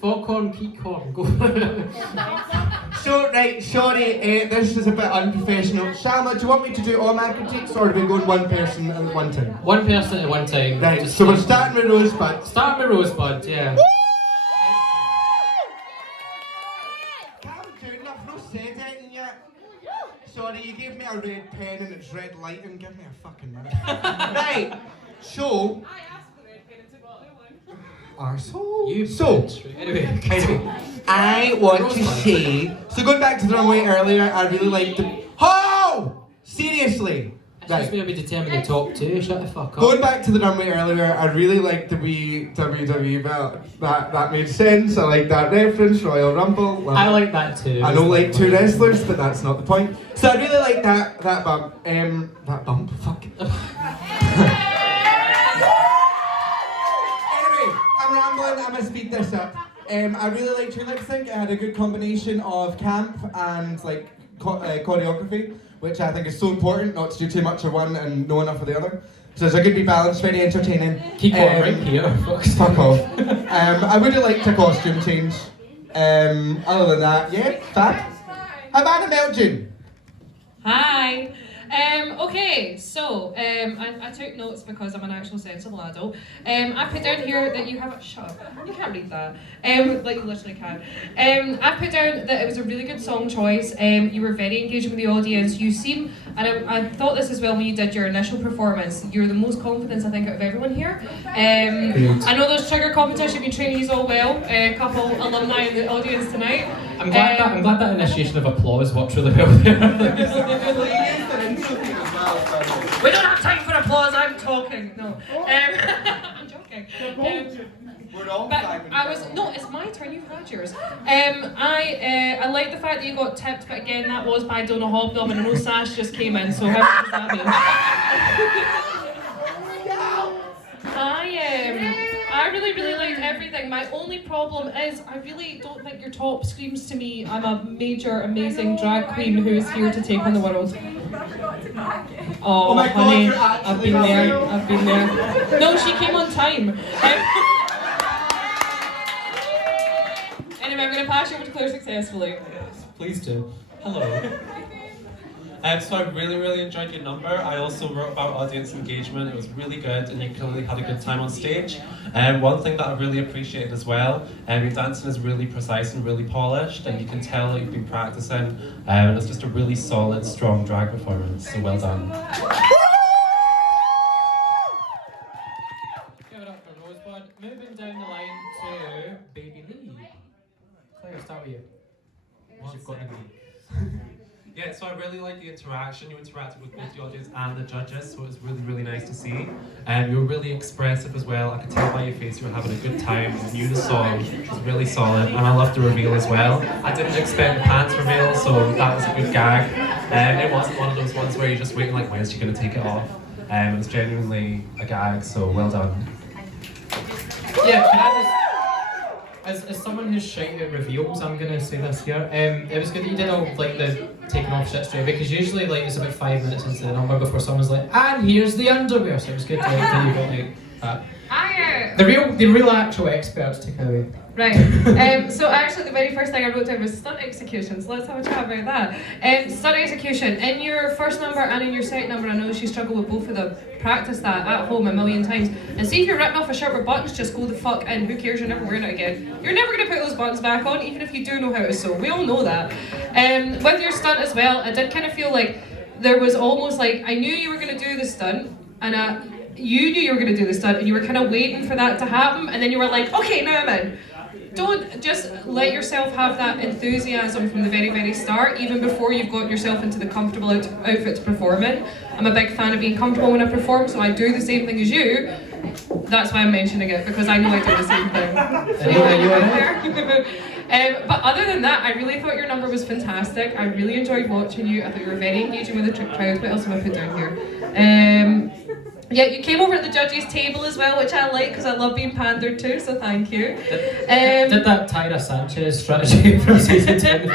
Foghorn, peacorn, go. So, right, sorry, this is a bit unprofessional. Shalma, do you want me to do all my critiques or are we going one person at one time? One person at one time. Right, Just so we're like- starting with Rosebud. Start with Rosebud, yeah. Calm down, I've not said anything yet. Sorry, you gave me a red pen and it's red lighting. Give me a fucking minute. Right, so... Arsehole. You So, bitch. Anyway, I want to say... So going back to the runway earlier, I really liked the... Oh! Seriously! It's just me to be determined the top two. Shut the fuck up. Going back to the runway earlier, I really liked the wee WWE belt. That made sense. I like that reference, Royal Rumble. Love I it. like that too. I don't like two wrestlers, but that's not the point. So I really like that bump. That bump? Fuck. Anyway, I'm rambling. I'm gonna speed this up. I really liked your lip sync. It had a good combination of camp and like choreography, which I think is so important. Not to do too much of one and know enough of the other. So it's a good balance, very entertaining. Keep on right here. Fuck off. I would have liked a costume change. Other than that, yeah, fab. Havana Melton. Hi. Okay, so I took notes because I'm an actual sensible adult. I put down here that you have shut up. You can't read that. Like you literally can. I put down that it was a really good song choice. You were very engaging with the audience. You seem, and I thought this as well when you did your initial performance. You're the most confident I think out of everyone here. I know there's trigger competition. You've been training these all well. A couple alumni in the audience tonight. I'm glad that initiation of applause worked really well there. We don't have time for applause. I'm talking. No, I'm joking. We're all But no, it's my turn. You've had yours. I like the fact that you got tipped, but again, that was by Donna Hobnob, and I know Sash just came in. So how much does that mean? I really liked everything. My only problem is I really don't think your top screams to me I'm a major, amazing drag queen who is here to take on the world. Oh my God, honey, you're actually I've been there. I've been there. No, she came on time. Anyway, I'm going to pass you over to Claire successfully. Please do. Hello. So I really enjoyed your number. I also wrote about audience engagement. It was really good and you clearly had a good time on stage. One thing that I really appreciated as well, your dancing is really precise and really polished and you can tell that you've been practicing and it's just a really solid, strong drag performance. So well done. Give it up for Rosebud. Moving down the line to Baby Lee. Claire, start with you. You've got a Yeah, so I really liked the interaction. You interacted with both the audience and the judges, so it was really nice to see. You were really expressive as well. I could tell by your face you were having a good time. You knew the song. It was really solid, and I loved the reveal as well. I didn't expect the pants reveal, so that was a good gag. It wasn't one of those ones where you're just waiting like, when is she going to take it off? It was genuinely a gag, so well done. Yeah, can I just... As someone who's shite at reveals, I'm gonna say this here. It was good that you did all like the taking off shit straight away, because usually like it's about 5 minutes into the number before someone's like, and here's the underwear. So it was good that you got like that. The real actual experts take it away. Right. So actually, the very first thing I wrote down was stunt execution. So let's have a chat about that. Stunt execution in your first number and in your second number. I know you struggle with both of them. Practice that at home a million times. And see if you're ripping off a shirt with buttons, just go the fuck in. Who cares? You're never wearing it again. You're never gonna put those buttons back on, even if you do know how to sew. We all know that. With your stunt as well, I did kind of feel like there was almost like I knew you were gonna do the stunt, and you knew you were gonna do the stunt, and you were kind of waiting for that to happen, and then you were like, okay, now I'm in. Don't just let yourself have that enthusiasm from the very start, even before you've got yourself into the comfortable outfit to perform in. I'm a big fan of being comfortable when I perform, so I do the same thing as you. That's why I'm mentioning it, because I know I do the same thing. But other than that, I really thought your number was fantastic. I really enjoyed watching you. I thought you were very engaging with the trick crowd. What else have I put down here? Yeah, you came over at the judges' table as well, which I like because I love being pandered to, so thank you. Did that Tyra Sanchez strategy from season 10?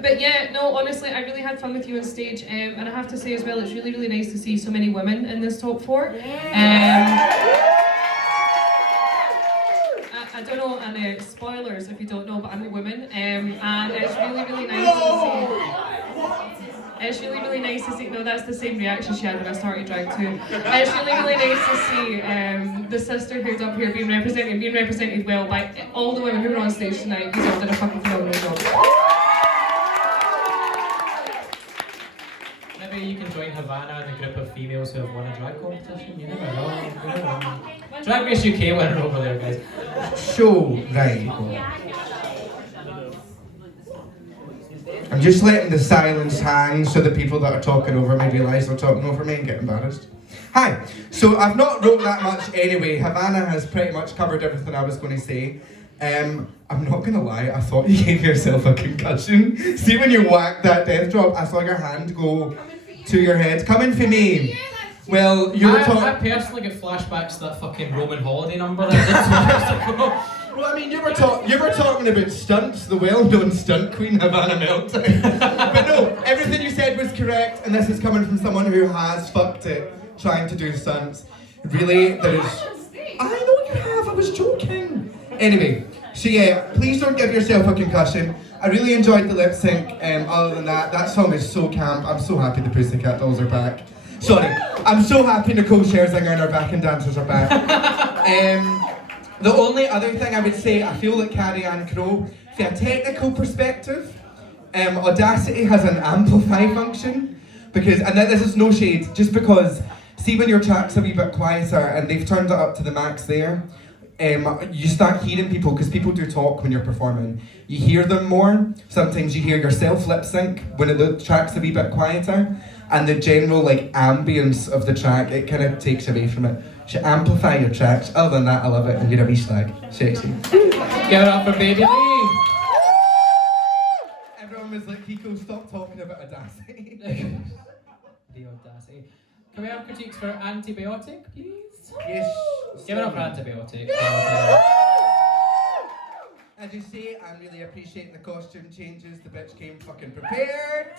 But yeah, no, honestly, I really had fun with you on stage, and I have to say as well, it's really nice to see so many women in this top 4. I don't know know, and spoilers if you don't know, but I'm a woman, and it's really, really nice to see. It's really, really nice to see. No, that's the same reaction she had when I started drag too. It's really, really nice to see the sisterhood up here being represented well by all the women who were on stage tonight. You all did a fucking phenomenal job. Maybe you can join Havana and a group of females who have won a drag competition. You never know. You never know. Drag Race UK winner over there, guys. Show, right. I'm just letting the silence hang so the people that are talking over me realise they're talking over me and get embarrassed. Hi, so I've not wrote that much anyway. Havana has pretty much covered everything I was going to say. I'm not going to lie, I thought you gave yourself a concussion. See when you whacked that death drop, I saw your hand go to your head. Coming for me. Well, you were talking... I personally get flashbacks to that fucking Roman holiday number that I did 2 years ago. Well, I mean, you were talking about stunts, the well-known stunt queen Havana Meltdown. But no, everything you said was correct, and this is coming from someone who has fucked it trying to do stunts. Really, there's... I know you have, I was joking. Anyway, so yeah, please don't give yourself a concussion. I really enjoyed the lip sync. Other than that, that song is so camp. I'm so happy the Pussycat Dolls are back. Sorry, I'm so happy Nicole Scherzinger and her backing dancers are back. The only other thing I would say, I feel like Carrie Ann Crow, from a technical perspective, Audacity has an amplify function, because, and this is no shade, just because, see when your track's a wee bit quieter and they've turned it up to the max there, you start hearing people, because people do talk when you're performing. You hear them more. Sometimes you hear yourself lip sync when the track's a wee bit quieter, and the general like ambience of the track, it kind of takes away from it. You should amplify your tracks. Other than that, I love it, and you're a wee slag. Sexy. Give it up for Baby Lee. Everyone was like, Kiko, stop talking about Audacity. The Audacity. Can we have critiques for Antibiotic, please? Yes. Give it up for Antibiotic. As you say, I'm really appreciating the costume changes. The bitch came fucking prepared.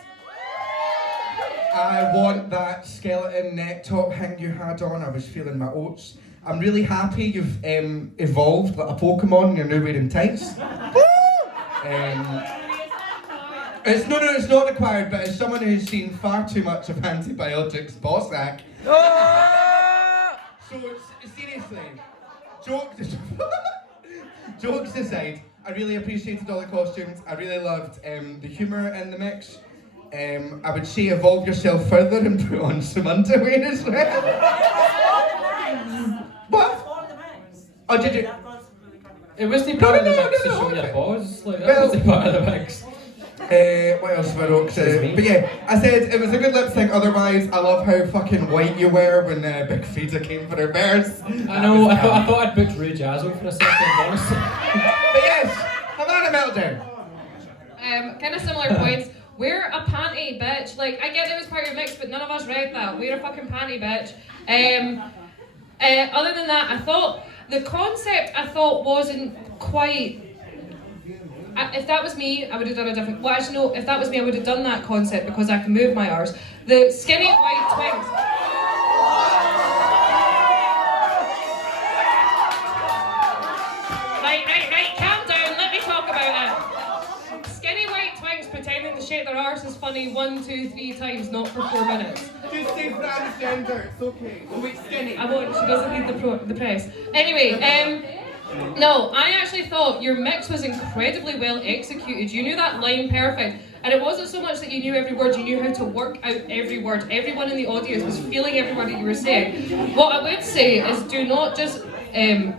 I want that skeleton neck top hang you had on. I was feeling my oats. I'm really happy you've evolved like a Pokemon and you're now wearing tights. It's not required, but as someone who's seen far too much of Antibiotics' Bossack. So seriously, jokes aside, I really appreciated all the costumes. I really loved the humour in the mix. I would say evolve yourself further and put on some underwear as well. What? Oh, did you? It wasn't part of the mix to no, show your okay. balls. Like, that Well- wasn't part of the mix. What else have I wrote? But yeah, I said it was a good lip sync. Otherwise, I love how fucking white you were when Big Frida came for her verse. I know, I thought I'd booked Ru Jazzo for a second, honestly. But yes, Havana Meltdown. Kind of similar points. We're a panty, bitch. Like, I get it was part of your mix, but none of us read that. We're a fucking panty, bitch. Other than that, I thought the concept wasn't quite. If that was me, I would have done a different. Well, actually, no. If that was me, I would have done that concept because I can move my arse. The skinny white twins. Right. Calm down. Let me talk about it. Skinny white twins pretending to shake their arse is funny 1, 2, 3 times, not for 4 minutes. Just say transgender. It's okay. Oh wait, skinny. I won't. She doesn't need the press. Anyway, no, I actually thought your mix was incredibly well executed. You knew that line perfect. And it wasn't so much that you knew every word, you knew how to work out every word. Everyone in the audience was feeling every word that you were saying. What I would say is do not just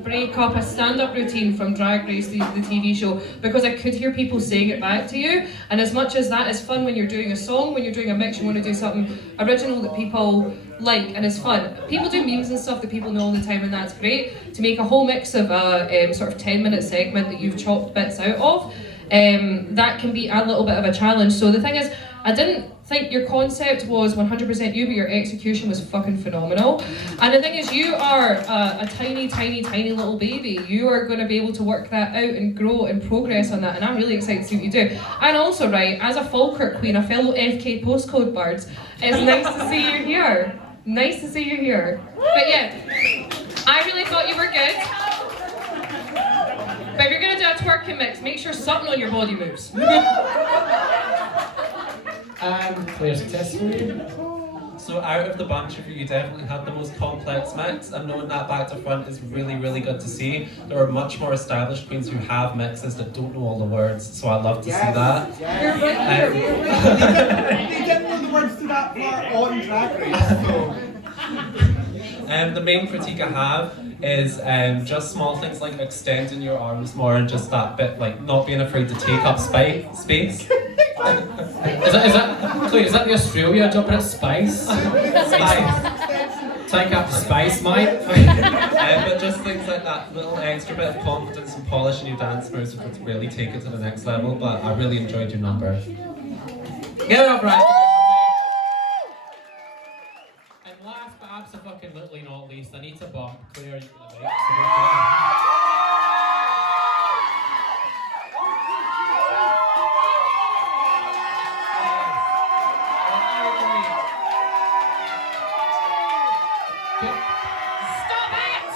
break up a stand-up routine from Drag Race, the TV show, because I could hear people saying it back to you. And as much as that is fun when you're doing a song, when you're doing a mix, you want to do something original that people like and is fun. People do memes and stuff that people know all the time, and that's great. To make a whole mix of a sort of 10-minute segment that you've chopped bits out of, that can be a little bit of a challenge. So the thing is, I didn't think your concept was 100% you, but your execution was fucking phenomenal. And the thing is, you are a tiny, tiny, tiny little baby. You are going to be able to work that out and grow and progress on that, and I'm really excited to see what you do. And also, right, as a Falkirk queen, a fellow FK postcode birds, it's nice to see you here. Nice to see you here. But yeah, I really thought you were good. But something on your body moves. And Claire successfully. So out of the bunch of you, you definitely had the most complex mix, and knowing that back to front is really, really good to see. There are much more established queens who have mixes that don't know all the words, so I love to see that. They didn't know the words to that part on Drag Race, so. The main critique I have is just small things like extending your arms more and just that bit, like not being afraid to take up space. Is that the Australia dropping at Spice? Spice. Take up the Spice, mate. But just things like that little extra bit of confidence and polish in your dance moves would really take it to the next level. But I really enjoyed your number. Give it up, right? And last but absolutely not least, I need to bump Claire into the mic. Stop it!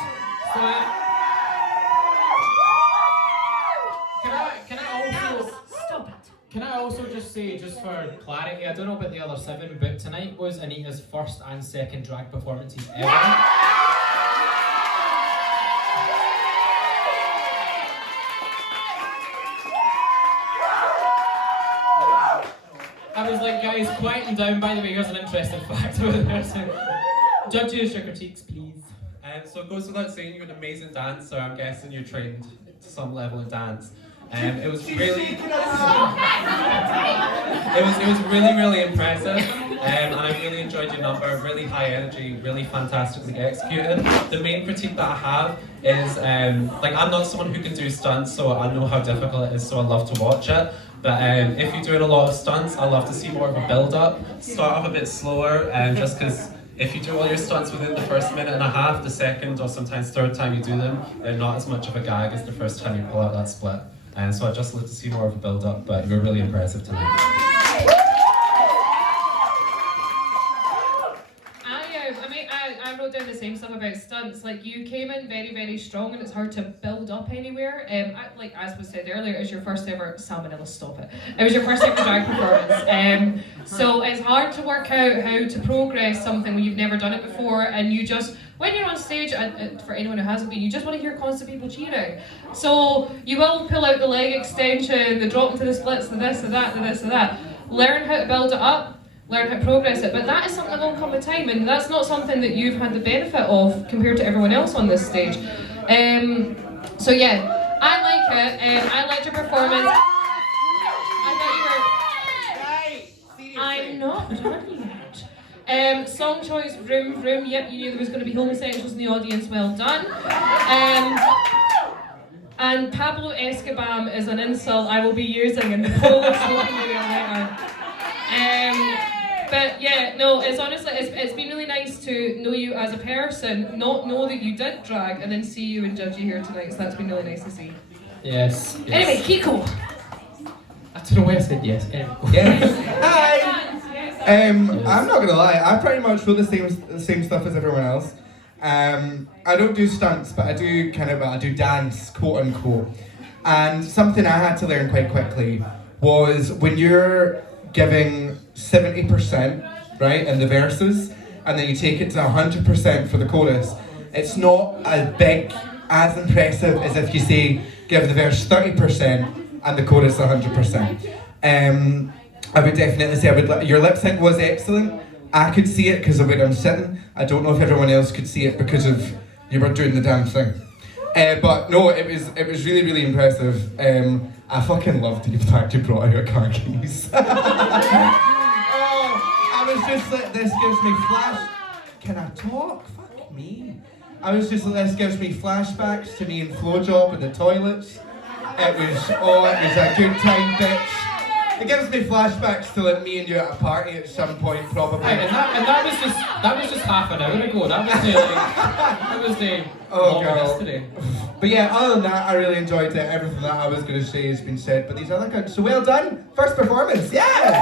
Stop it. Can I also just say, just for clarity, I don't know about the other 7, but tonight was Anita's first and second drag performances ever. I was like, guys, quieten down. By the way, here's an interesting fact over there. So, judges, your critiques, please. So it goes without saying you're an amazing dancer. I'm guessing you're trained to some level of dance. It was really, really impressive, and I really enjoyed your number. Really high energy, really fantastically executed. The main critique that I have is, like, I'm not someone who can do stunts, so I know how difficult it is. So I love to watch it. But if you're doing a lot of stunts, I love to see more of a build-up. Start off a bit slower, just because. If you do all your stunts within the first minute and a half, the second or sometimes third time you do them, they're not as much of a gag as the first time you pull out that split. And so I just like to see more of a build-up, but you're really impressive tonight. I wrote down the same stuff about stunts. Like, you came in very, very strong, and it's hard to build up anywhere. Like as was said earlier, it was your first ever salmonella. Stop it! It was your first ever drag performance. So it's hard to work out how to progress something when you've never done it before, and you just, when you're on stage, and for anyone who hasn't been, you just want to hear constant people cheering. So you will pull out the leg extension, the drop into the splits, the this, the that, the this, the that. Learn how to build it up. Learn how to progress it, but that is something that will come with time, and that's not something that you've had the benefit of compared to everyone else on this stage. So yeah, I like it. I liked your performance. I thought you were. I'm not done yet. Song choice, vroom vroom. Yep, you knew there was going to be homosexuals in the audience. Well done. And Pablo Escobar is an insult I will be using in the Polish social media later. But yeah, no, it's honestly, it's been really nice to know you as a person, not know that you did drag, and then see you and judge you here tonight, so that's been really nice to see. Yes. Anyway, Kiko. I don't know why I said yes. Anyway. Hi! I'm not gonna lie, I pretty much feel the same stuff as everyone else. I don't do stunts, but I do dance, quote unquote. And something I had to learn quite quickly was when you're giving 70%, right, in the verses, and then you take it to 100% for the chorus, it's not as impressive as if you say, give the verse 30% and the chorus 100%. I would definitely say, your lip sync was excellent. I could see it because of where I'm sitting. I don't know if everyone else could see it because of you were doing the damn thing. But no, it was really, really impressive. I fucking loved the fact you brought out your car keys. I was just like, this gives me Can I talk? Fuck me. I was just like, this gives me flashbacks to me and Flowjob in the toilets. It was a good time, bitch. It gives me flashbacks to like me and you at a party at some point, probably. Hey, and that was just half an hour ago. That was the long yesterday. But yeah, other than that, I really enjoyed it. Everything that I was going to say has been said, but these other guys, so well done. First performance, yes!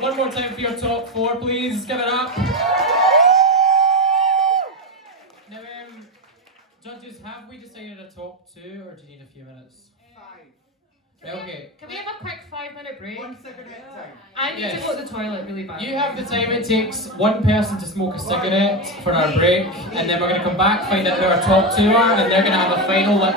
One more time for your top 4, please. Give it up. Now, Judges, have we decided a top 2 or do you need a few minutes? 5. Okay. Can we have a quick 5-minute break? 1 cigarette time. I need to Yes. go to the toilet really bad. You have the time it takes one person to smoke a cigarette for our break, and then we're going to come back, find out who our top 2 are, and they're going to have a final lip